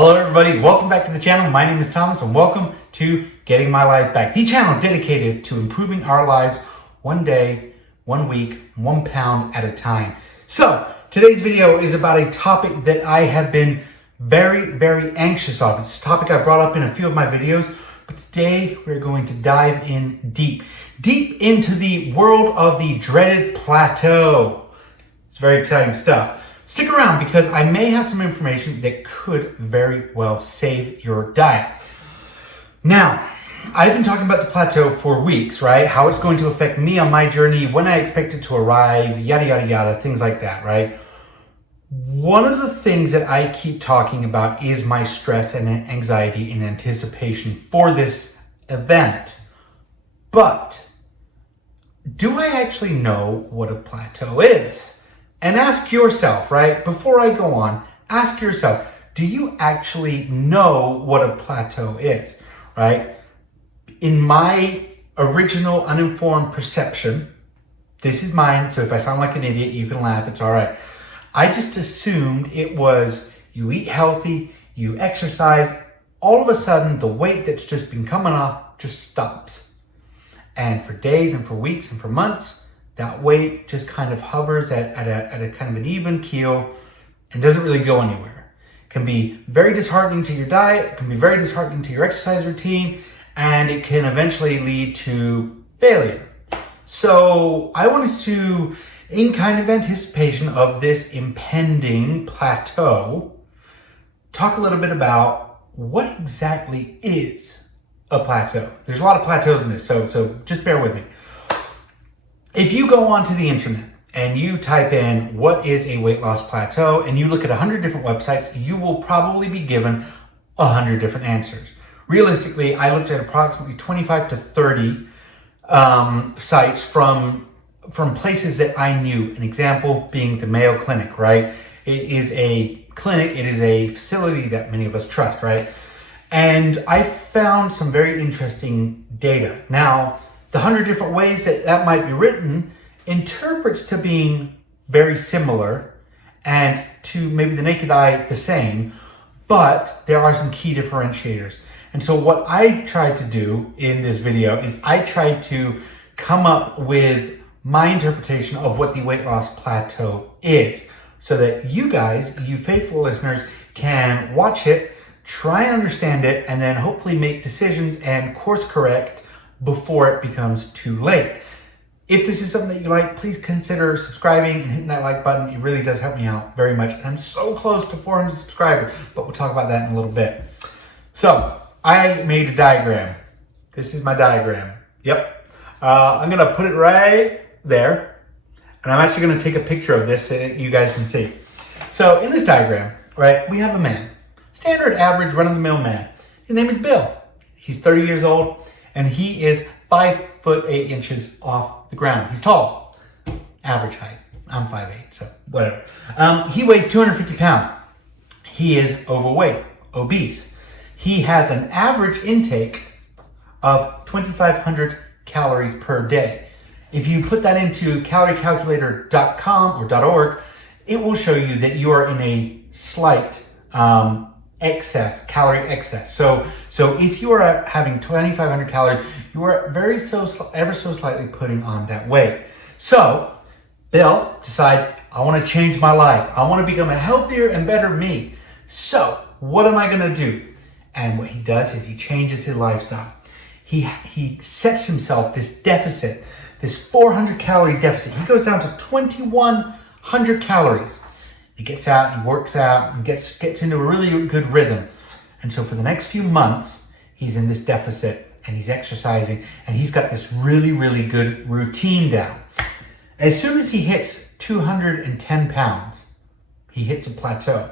Hello everybody, welcome back to the channel. My name is Thomas and welcome to Getting My Life Back, the channel dedicated to improving our lives one day, 1 week, 1 pound at a time. So today's video is about a topic that I have been very anxious of. It's a topic I brought up in a few of my videos, but today we're going to dive in deep into the world of the dreaded plateau. It's very exciting stuff. Stick around because I may have some information that could very well save your diet. Now, I've been talking about the plateau for weeks, right? How it's going to affect me on my journey, when I expect it to arrive, yada, things like that, right? One of the things that I keep talking about is my stress and anxiety in anticipation for this event. But do I actually know what a plateau is? And ask yourself, right, before I go on, ask yourself, do you actually know what a plateau is, right? In my original uninformed perception, this is mine, so if I sound like an idiot, you can laugh, it's all right. I just assumed it was you eat healthy, you exercise, all of a sudden the weight that's just been coming off just stops. And for days and for weeks and for months, that weight just kind of hovers at a kind of an even keel and doesn't really go anywhere. It can be very disheartening to your diet, it can be very disheartening to your exercise routine, and it can eventually lead to failure. So I wanted to, in kind of anticipation of this impending plateau, talk a little bit about what exactly is a plateau. There's a lot of plateaus in this, so just bear with me. If you go onto the internet and you type in what is a weight loss plateau and you look at 100 different websites, you will probably be given 100 different answers. Realistically, I looked at approximately 25 to 30 sites from places that I knew. An example being the Mayo Clinic, right? It is a clinic, it is a facility that many of us trust, right? And I found some very interesting data. Now, the 100 different ways that might be written interprets to being very similar and to maybe the naked eye the same, but there are some key differentiators. And so what I tried to do in this video is I tried to come up with my interpretation of what the weight loss plateau is so that you guys, you faithful listeners, can watch it, try and understand it, and then hopefully make decisions and course correct before it becomes too late. If this is something that you like, please consider subscribing and hitting that like button. It really does help me out very much. And I'm so close to 400 subscribers, but we'll talk about that in a little bit. So I made a diagram. This is my diagram. Yep. I'm gonna put it right there. And I'm actually gonna take a picture of this so that you guys can see. So in this diagram, right, we have a man. Standard, average, run-of-the-mill man. His name is Bill. He's 30 years old. And he is 5 foot 8 inches off the ground. He's tall, average height. I'm 5'8", so whatever. He weighs 250 pounds. He is overweight, obese. He has an average intake of 2,500 calories per day. If you put that into caloriecalculator.com or .org, it will show you that you are in a slight calorie excess. So if you are having 2,500 calories, you are ever so slightly putting on that weight. So Bill decides, I want to change my life. I want to become a healthier and better me. So what am I going to do? And what he does is he changes his lifestyle. He sets himself this deficit, this 400 calorie deficit. He goes down to 2,100 calories. He gets out, he works out, and gets into a really good rhythm. And so for the next few months, he's in this deficit and he's exercising and he's got this really good routine down. As soon as he hits 210 pounds, he hits a plateau.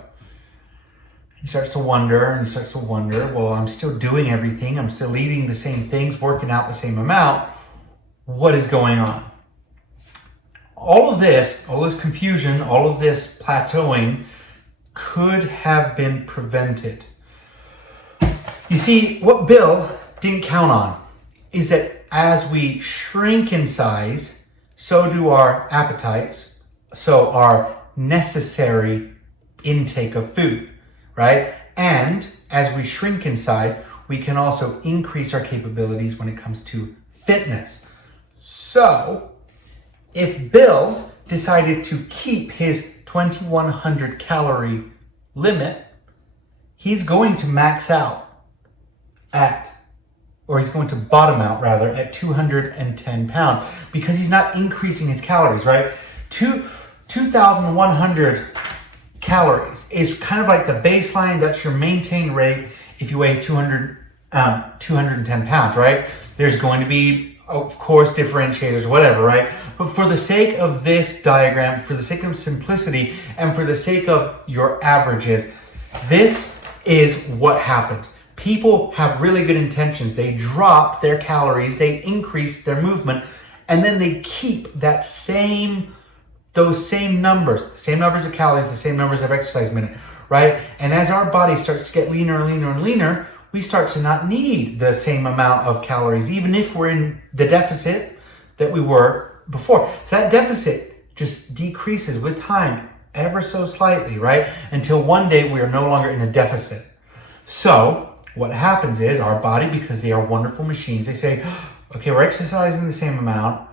He starts to wonder, well, I'm still doing everything. I'm still eating the same things, working out the same amount. What is going on? All of this confusion, all of this plateauing could have been prevented. You see, what Bill didn't count on is that as we shrink in size, so do our appetites, so our necessary intake of food, right? And as we shrink in size, we can also increase our capabilities when it comes to fitness. So, if Bill decided to keep his 2100 calorie limit, he's going to max out he's going to bottom out rather at 210 pounds because he's not increasing his calories, right? 2,100 calories is kind of like the baseline. That's your maintain rate if you weigh 210 pounds, right? There's going to be, of course, differentiators, whatever, right? But for the sake of this diagram, for the sake of simplicity, and for the sake of your averages, this is what happens. People have really good intentions. They drop their calories, they increase their movement, and then they keep those same numbers, the same numbers of calories, the same numbers of exercise minute, right? And as our body starts to get leaner and leaner and leaner, we start to not need the same amount of calories, even if we're in the deficit that we were before. So that deficit just decreases with time ever so slightly, right? Until one day we are no longer in a deficit. So what happens is our body, because they are wonderful machines, they say, okay, we're exercising the same amount,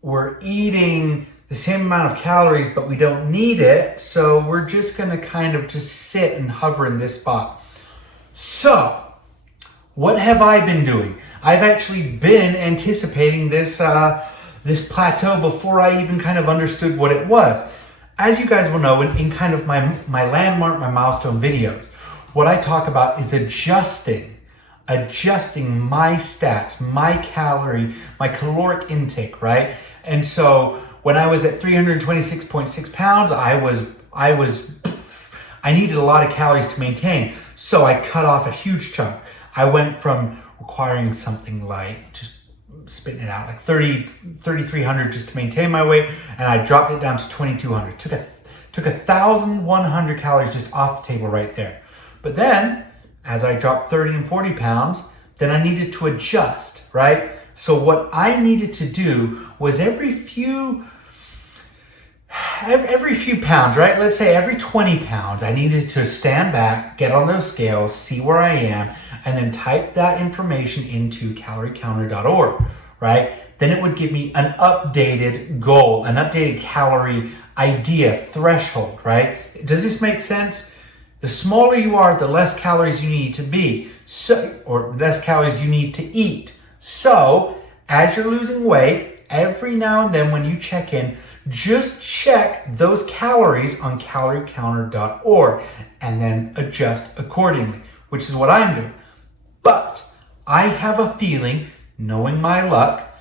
we're eating the same amount of calories, but we don't need it, so we're just gonna kind of just sit and hover in this spot. So, what have I been doing? I've actually been anticipating this plateau before I even kind of understood what it was. As you guys will know, in kind of my landmark, my milestone videos, what I talk about is adjusting my stats, my caloric intake, right? And so when I was at 326.6 pounds, I needed a lot of calories to maintain. So I cut off a huge chunk. I went from requiring something like, just spitting it out, like 3,300 just to maintain my weight, and I dropped it down to 2,200. Took 1,100 calories just off the table right there. But then, as I dropped 30 and 40 pounds, then I needed to adjust, right? So what I needed to do was every few pounds, right? Let's say every 20 pounds, I needed to stand back, get on those scales, see where I am, and then type that information into caloriecounter.org, right? Then it would give me an updated goal, an updated calorie idea, threshold, right? Does this make sense? The smaller you are, the less calories you need to be, or less calories you need to eat. So, as you're losing weight, every now and then when you check in, just check those calories on caloriecounter.org and then adjust accordingly, which is what I'm doing. But I have a feeling, knowing my luck,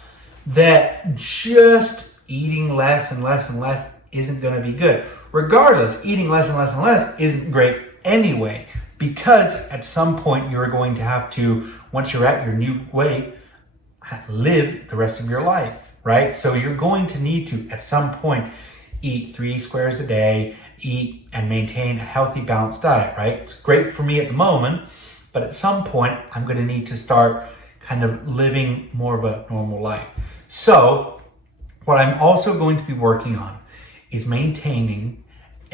that just eating less and less and less isn't going to be good. Regardless, eating less and less and less isn't great anyway, because at some point you're going to have to, once you're at your new weight, live the rest of your life, right? So you're going to need to, at some point, eat 3 squares a day, eat and maintain a healthy, balanced diet, right? It's great for me at the moment, but at some point, I'm going to need to start kind of living more of a normal life. So what I'm also going to be working on is maintaining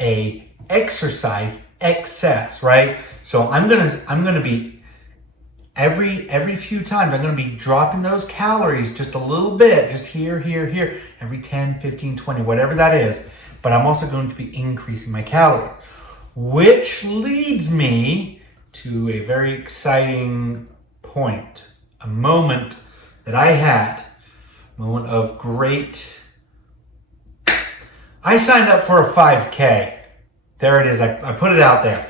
a exercise excess, right? So I'm gonna be every few times I'm gonna be dropping those calories just a little bit, just here, every 10, 15, 20, whatever that is. But I'm also going to be increasing my calories, which leads me to a very exciting point, a moment that I had, a moment of great. I signed up for a 5K. There it is. I put it out there.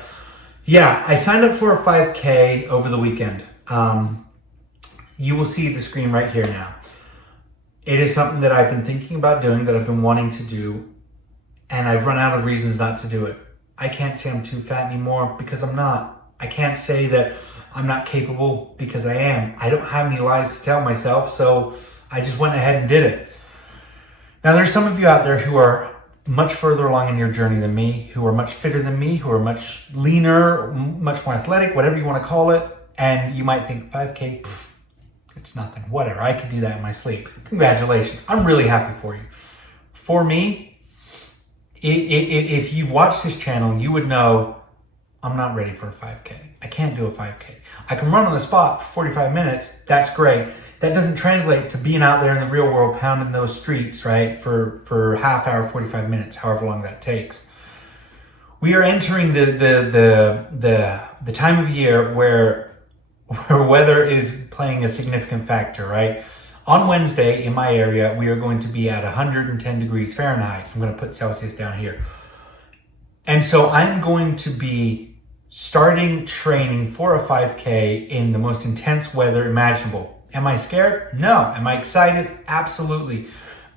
Yeah, I signed up for a 5K over the weekend. You will see the screen right here now. It is something that I've been thinking about doing, that I've been wanting to do, and I've run out of reasons not to do it. I can't say I'm too fat anymore because I'm not. I can't say that I'm not capable because I am. I don't have any lies to tell myself, so I just went ahead and did it. Now, there's some of you out there who are much further along in your journey than me, who are much fitter than me, who are much leaner, much more athletic, whatever you want to call it. And you might think 5K, it's nothing, whatever. I could do that in my sleep. Congratulations. I'm really happy for you. For me, if you've watched this channel, you would know I'm not ready for a 5K. I can't do a 5K. I can run on the spot for 45 minutes. That's great. That doesn't translate to being out there in the real world, pounding those streets, right? For half hour, 45 minutes, however long that takes. We are entering the time of year where weather is playing a significant factor, right? On Wednesday in my area, we are going to be at 110 degrees Fahrenheit. I'm going to put Celsius down here. And so I'm going to be starting training for a 5K in the most intense weather imaginable. Am I scared? No. Am I excited? Absolutely.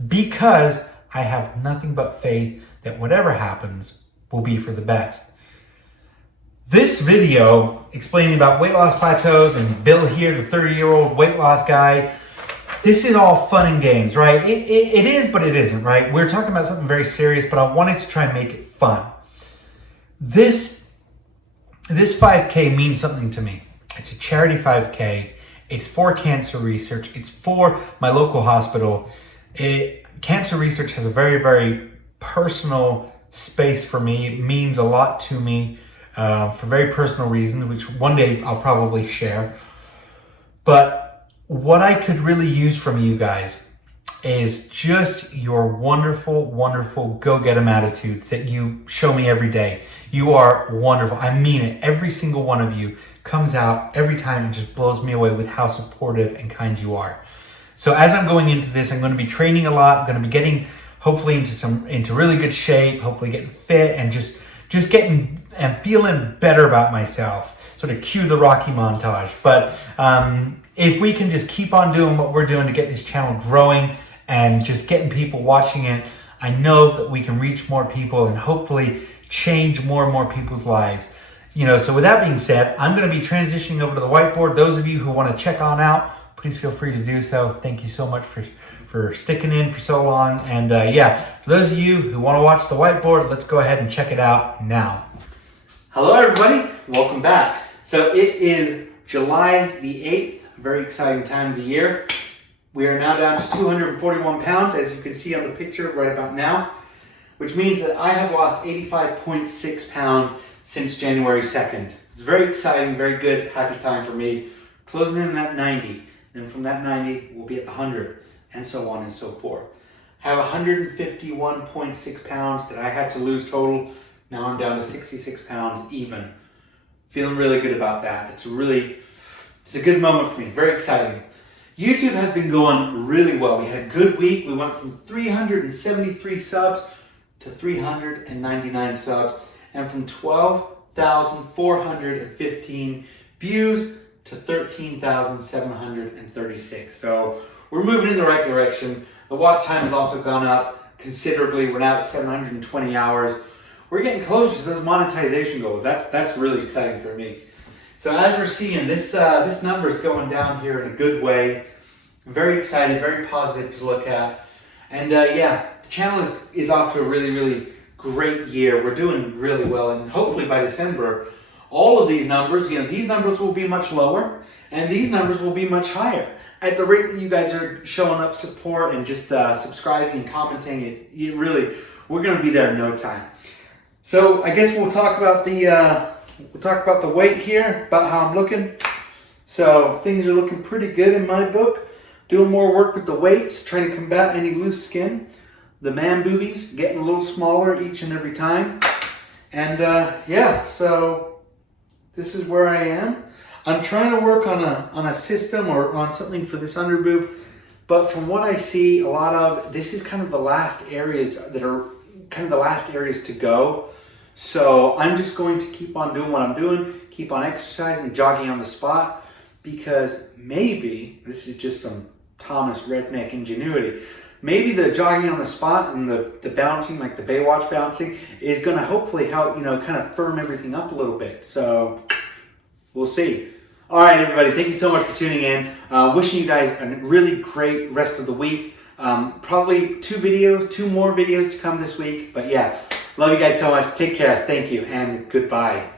Because I have nothing but faith that whatever happens will be for the best. This video explaining about weight loss plateaus and Bill here, the 30-year-old weight loss guy, this is all fun and games, right? It is, but it isn't, right? We're talking about something very serious, but I wanted to try and make it fun. This 5K means something to me. It's a charity 5K. It's for cancer research. It's for my local hospital. Cancer research has a very, very personal space for me. It means a lot to me for very personal reasons, which one day I'll probably share. But what I could really use from you guys is just your wonderful, wonderful go-get-em attitudes that you show me every day. You are wonderful. I mean it. Every single one of you comes out every time and just blows me away with how supportive and kind you are. So as I'm going into this, I'm going to be training a lot. I'm going to be getting hopefully into really good shape, hopefully getting fit and just getting and feeling better about myself. Sort of cue the Rocky montage. But if we can just keep on doing what we're doing to get this channel growing and just getting people watching it, I know that we can reach more people and hopefully change more and more people's lives. So with that being said, I'm going to be transitioning over to the whiteboard. Those of you who want to check on out, please feel free to do so. Thank you so much for sticking in for so long. And for those of you who want to watch the whiteboard, let's go ahead and check it out now. Hello, everybody. Welcome back. So it is July the 8th, very exciting time of the year. We are now down to 241 pounds, as you can see on the picture right about now, which means that I have lost 85.6 pounds since January 2nd. It's very exciting, very good, happy time for me. Closing in at 90. Then from that 90, we'll be at the 100, and so on and so forth. I have 151.6 pounds that I had to lose total. Now I'm down to 66 pounds even. Feeling really good about that. It's a good moment for me, very exciting. YouTube has been going really well. We had a good week. We went from 373 subs to 399 subs, and from 12,415 views to 13,736. So we're moving in the right direction. The watch time has also gone up considerably. We're now at 720 hours. We're getting closer to those monetization goals. That's really exciting for me. So as we're seeing, this number is going down here in a good way. Very excited, very positive to look at. And the channel is off to a really, really great year. We're doing really well, and hopefully by December, all of these numbers, these numbers will be much lower, and these numbers will be much higher. At the rate that you guys are showing up support and just subscribing and commenting, we're going to be there in no time. So I guess we'll talk about the weight here, about how I'm looking. So things are looking pretty good in my book. Doing more work with the weights, trying to combat any loose skin. The man boobies getting a little smaller each and every time. And so this is where I am. I'm trying to work on a system or on something for this under boob, but from what I see, a lot of this is kind of the last areas to go. So I'm just going to keep on doing what I'm doing, keep on exercising, jogging on the spot, because maybe this is just some Thomas redneck ingenuity. Maybe the jogging on the spot and the bouncing, like the Baywatch bouncing, is going to hopefully help, kind of firm everything up a little bit. So we'll see. All right, everybody, thank you so much for tuning in. Wishing you guys a really great rest of the week. Probably two more videos to come this week. But love you guys so much. Take care. Thank you, and goodbye.